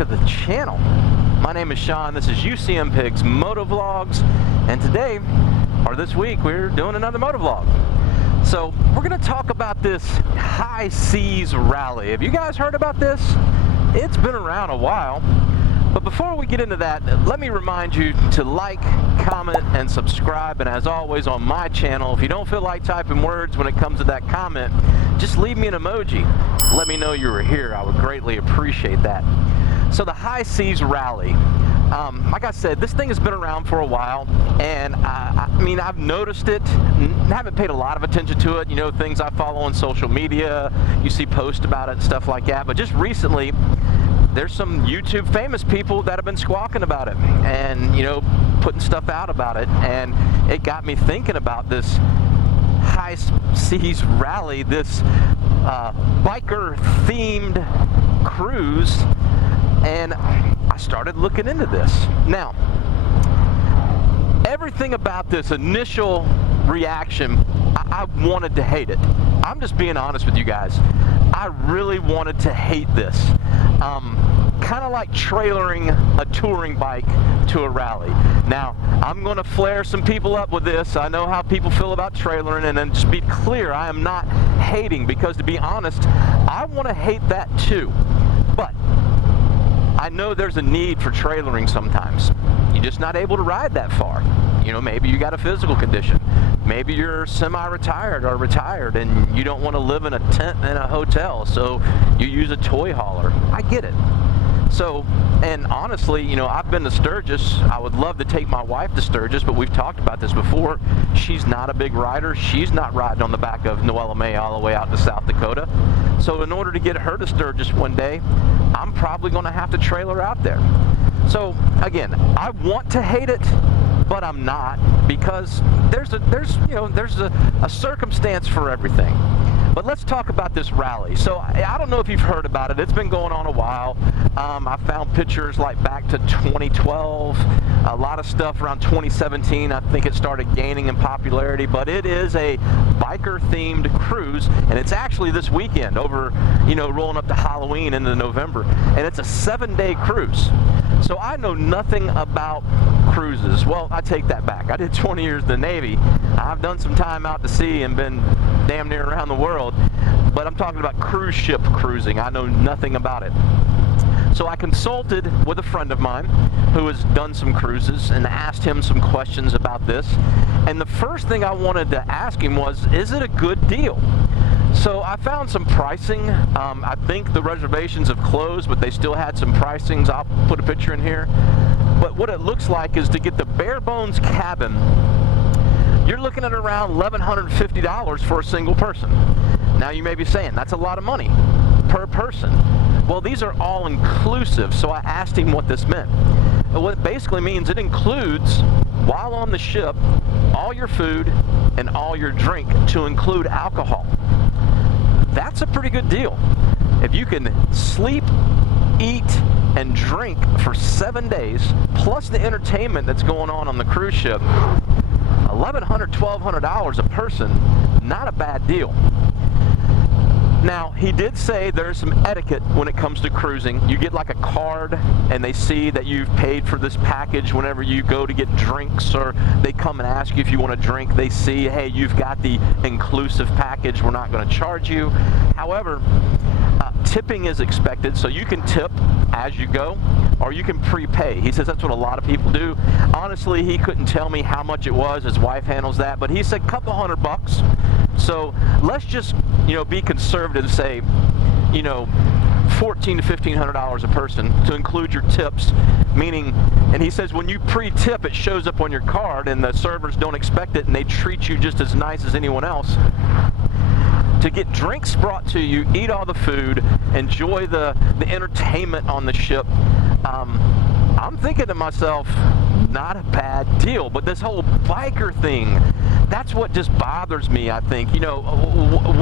to the channel. My name is Sean, this is UCM Pigs Motovlogs, and today, or this week, we're doing another motovlog. So, we're going to talk about this high seas rally. Have you guys heard about this? It's been around a while. But before we get into that, let me remind you to like, comment, and subscribe. And as always on my channel, if you don't feel like typing words when it comes to that comment, just leave me an emoji. Let me know you were here. I would greatly appreciate that. So the high seas rally, like I said, this thing has been around for a while, and I mean, I've noticed it, haven't paid a lot of attention to it. You know, things I follow on social media, you see posts about it and stuff like that. But just recently, there's some YouTube famous people that have been squawking about it and, you know, putting stuff out about it. And it got me thinking about this high seas rally, this biker themed cruise. And I started looking into this. Now, everything about this initial reaction, I wanted to hate it. I'm just being honest with you guys. I really wanted to hate this. Kind of like trailering a touring bike to a rally. Now, I'm going to flare some people up with this. I know how people feel about trailering, and then just be clear, I am not hating, because to be honest, I want to hate that too. But I know there's a need for trailering sometimes. You're just not able to ride that far. You know, maybe you got a physical condition. Maybe you're semi-retired or retired and you don't want to live in a tent in a hotel, so you use a toy hauler. I get it. So, and honestly, you know, I've been to Sturgis. I would love to take my wife to Sturgis, but we've talked about this before. She's not a big rider. She's not riding on the back of Noella May all the way out to South Dakota. So in order to get her to Sturgis one day, I'm probably going to have to trailer out there. So again, I want to hate it, but I'm not, because there's a circumstance for everything. But let's talk about this rally. So I don't know if you've heard about it. It's been going on a while. I found pictures like back to 2012, a lot of stuff around 2017. I think it started gaining in popularity, but it is a biker-themed cruise, and it's actually this weekend over, you know, rolling up to Halloween into November, and it's a 7-day cruise. So I know nothing about cruises. Well, I take that back. I did 20 years in the Navy. I've done some time out to sea and been damn near around the world, but I'm talking about cruise ship cruising. I know nothing about it. So I consulted with a friend of mine who has done some cruises and asked him some questions about this. And the first thing I wanted to ask him was, is it a good deal? So I found some pricing. I think the reservations have closed, but they still had some pricings. I'll put a picture in here. But what it looks like is to get the bare bones cabin, you're looking at around $1,150 for a single person. Now you may be saying, that's a lot of money per person. Well, these are all inclusive, so I asked him what this meant. What it basically means, it includes, while on the ship, all your food and all your drink, to include alcohol. That's a pretty good deal. If you can sleep, eat, and drink for 7 days, plus the entertainment that's going on the cruise ship, $1,100, $1,200 a person, not a bad deal. Now, he did say there's some etiquette when it comes to cruising. You get like a card, and they see that you've paid for this package whenever you go to get drinks, or they come and ask you if you want a drink. They see, hey, you've got the inclusive package. We're not going to charge you. However, tipping is expected, so you can tip as you go, or you can prepay. He says that's what a lot of people do. Honestly, he couldn't tell me how much it was. His wife handles that, but he said a couple $100. So let's just, you know, be conservative and say, you know, $1,400 to $1,500 a person to include your tips, meaning, and he says when you pre-tip, it shows up on your card and the servers don't expect it and they treat you just as nice as anyone else. To get drinks brought to you, eat all the food, enjoy the entertainment on the ship, I'm thinking to myself, not a bad deal. But this whole biker thing, that's what just bothers me, I think. You know,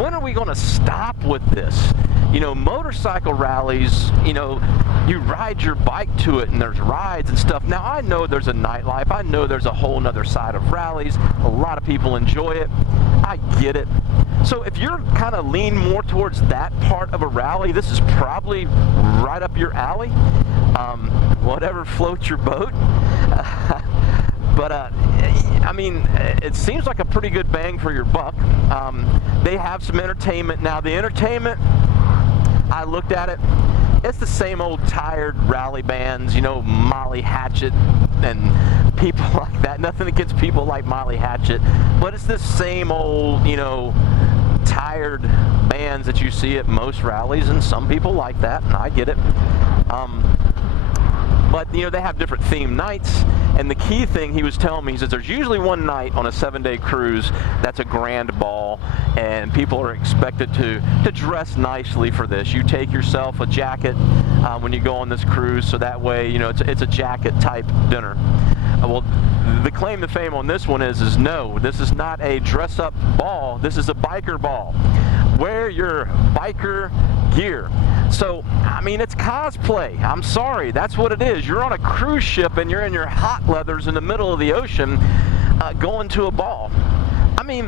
when are we going to stop with this? You know, motorcycle rallies, you know, you ride your bike to it and there's rides and stuff. Now, I know there's a nightlife. I know there's a whole nother side of rallies. A lot of people enjoy it. I get it. So if you're kind of lean more towards that part of a rally, this is probably right up your alley. Whatever floats your boat. But I mean, it seems like a pretty good bang for your buck. They have some entertainment. Now the entertainment, I looked at it, it's the same old tired rally bands, you know, Molly Hatchet and people like that. Nothing against people like Molly Hatchet, but it's the same old, you know, tired bands that you see at most rallies, and some people like that, and I get it. But, you know, they have different theme nights, and the key thing he was telling me, he says there's usually one night on a 7-day cruise that's a grand ball, and people are expected to dress nicely for this. You take yourself a jacket when you go on this cruise, so that way, you know, it's a jacket-type dinner. Well, the claim to fame on this one is no, this is not a dress-up ball, this is a biker ball. Wear your biker gear. So, I mean, it's cosplay. I'm sorry, that's what it is. You're on a cruise ship and you're in your hot leathers in the middle of the ocean going to a ball. I mean,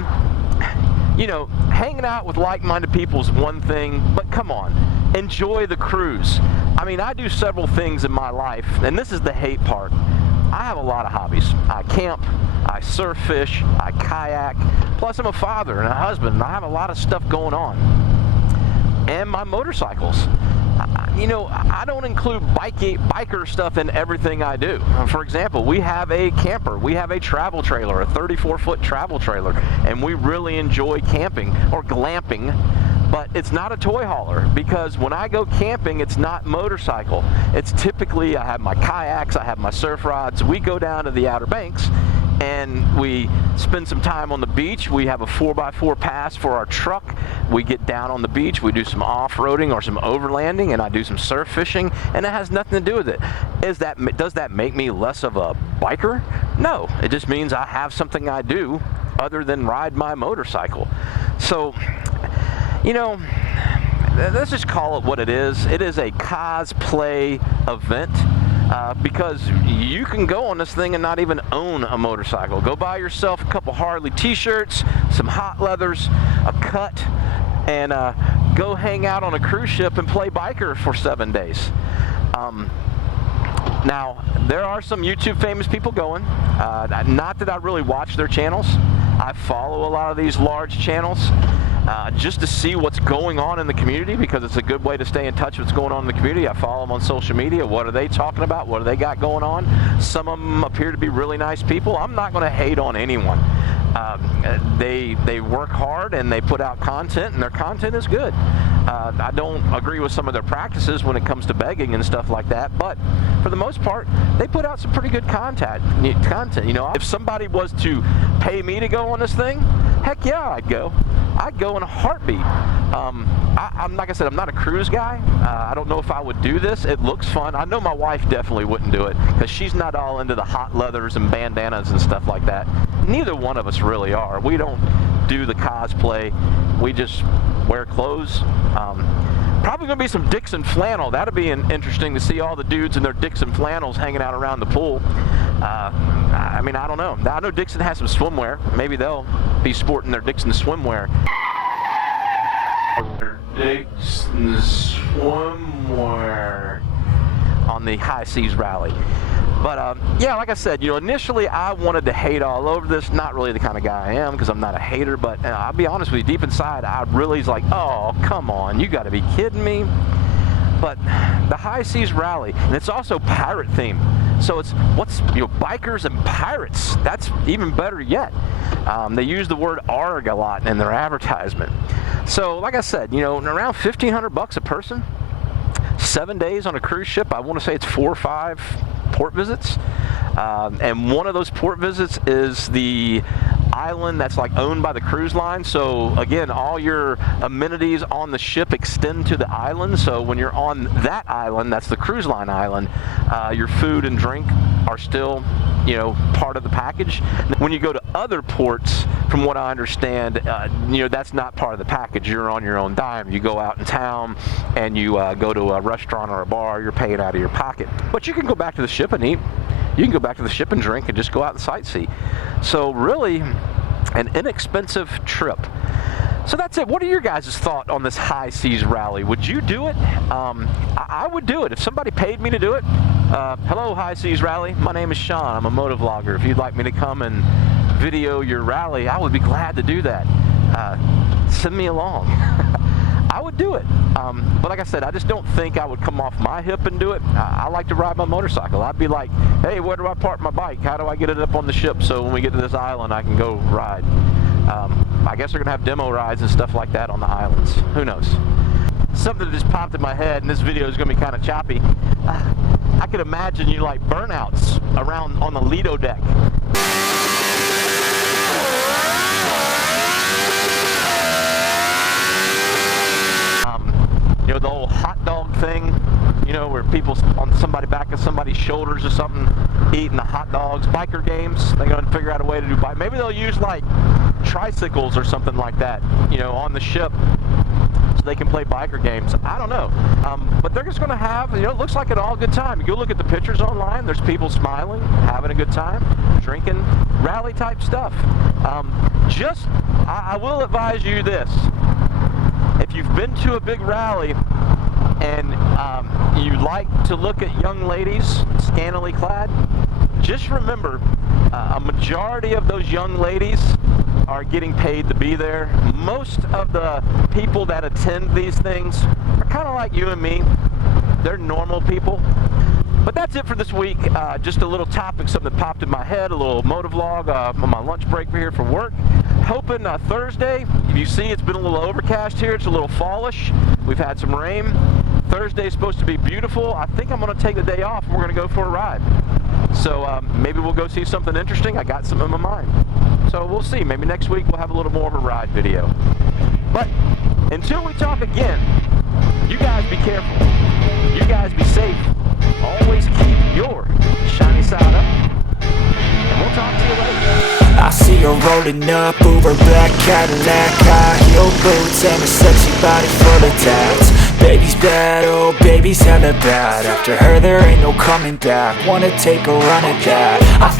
you know, hanging out with like-minded people is one thing, but come on, enjoy the cruise. I mean, I do several things in my life, and this is the hate part. I have a lot of hobbies. I camp, I surf fish, I kayak, plus I'm a father and a husband, and I have a lot of stuff going on. And my motorcycles. You know, I don't include biker stuff in everything I do. For example, we have a camper, we have a travel trailer, a 34-foot travel trailer, and we really enjoy camping or glamping. But it's not a toy hauler, because when I go camping, it's not motorcycle. It's typically, I have my kayaks, I have my surf rods. We go down to the Outer Banks and we spend some time on the beach. We have a 4x4 pass for our truck. We get down on the beach, we do some off-roading or some overlanding, and I do some surf fishing, and it has nothing to do with it. Does that make me less of a biker? No, it just means I have something I do other than ride my motorcycle. So, you know, let's just call it what it is. It is a cosplay event because you can go on this thing and not even own a motorcycle. Go buy yourself a couple Harley t-shirts, some hot leathers, a cut, and go hang out on a cruise ship and play biker for 7 days. Now, there are some YouTube famous people going. Not that I really watch their channels. I follow a lot of these large channels just to see what's going on in the community, because it's a good way to stay in touch with what's going on in the community. I follow them on social media. What are they talking about? What do they got going on? Some of them appear to be really nice people. I'm not going to hate on anyone. They work hard and they put out content, and their content is good. I don't agree with some of their practices when it comes to begging and stuff like that, but for the most part, they put out some pretty good content. You know, if somebody was to pay me to go on this thing, heck yeah, I'd go. I'd go in a heartbeat. I'm like I said, I'm not a cruise guy. I don't know if I would do this. It looks fun. I know my wife definitely wouldn't do it, because she's not all into the hot leathers and bandanas and stuff like that. Neither one of us really are. We don't do the cosplay. We just wear clothes. Probably going to be some Dixon flannel. That'll be interesting to see all the dudes in their Dixon flannels hanging out around the pool. I mean, I don't know. I know Dixon has some swimwear. Maybe they'll be sporting their Dixon swimwear. Dixon swimwear on the High Seas Rally. But yeah, like I said, you know, initially I wanted to hate all over this. Not really the kind of guy I am, because I'm not a hater, but I'll be honest with you, deep inside I really was like, oh, come on, you got to be kidding me. But the High Seas Rally, and it's also pirate themed. So it's bikers and pirates. That's even better yet. They use the word "arg" a lot in their advertisement. So like I said, you know, around $1,500 a person, 7 days on a cruise ship. I want to say it's 4 or 5 port visits, and one of those port visits is the island that's like owned by the cruise line. So again, all your amenities on the ship extend to the island. So when you're on that island, that's the cruise line island, your food and drink are still, you know, part of the package. When you go to other ports, from what I understand, you know, that's not part of the package. You're on your own dime. You go out in town and you go to a restaurant or a bar, you're paying out of your pocket. But you can go back to the ship and eat. You can go back to the ship and drink and just go out and sightsee. So really, an inexpensive trip. So that's it. What are your guys' thought on this high seas rally? Would you do it? I would do it if somebody paid me to do it. Hello, high seas rally. My name is Sean. I'm a motovlogger. If you'd like me to come and video your rally, I would be glad to do that. Send me along. I would do it. But like I said, I just don't think I would come off my hip and do it. I like to ride my motorcycle. I'd be like, hey, where do I park my bike? How do I get it up on the ship so when we get to this island I can go ride? I guess they're going to have demo rides and stuff like that on the islands. Who knows? Something that just popped in my head, and this video is going to be kind of choppy. I could imagine you like burnouts around on the Lido deck. You know, the old hot dog thing, you know, where people on somebody back of somebody's shoulders or something, eating the hot dogs. Biker games, they're going to figure out a way to do bike. Maybe they'll use like tricycles or something like that, you know, on the ship so they can play biker games. I don't know. But they're just going to have, you know, it looks like an all good time. You go look at the pictures online, there's people smiling, having a good time, drinking, rally type stuff. I will advise you this. If you've been to a big rally and you like to look at young ladies scantily clad, just remember a majority of those young ladies are getting paid to be there. Most of the people that attend these things are kind of like you and me. They're normal people. But that's it for this week. Just a little topic, something that popped in my head, a little motovlog on my lunch break here for work. Hoping Thursday, if you see it's been a little overcast here, it's a little fallish. We've had some rain. Thursday is supposed to be beautiful. I think I'm going to take the day off and we're going to go for a ride. So maybe we'll go see something interesting. I got something in my mind. So we'll see. Maybe next week we'll have a little more of a ride video. But until we talk again, you guys be careful. You guys be safe. Always keep your shiny side up. And we'll talk to you later. I see her rolling up, Uber black Cadillac, high heel boots and a sexy body full of tats. Baby's bad, oh baby's hella bad. After her there ain't no coming back. Wanna take a run at that. I think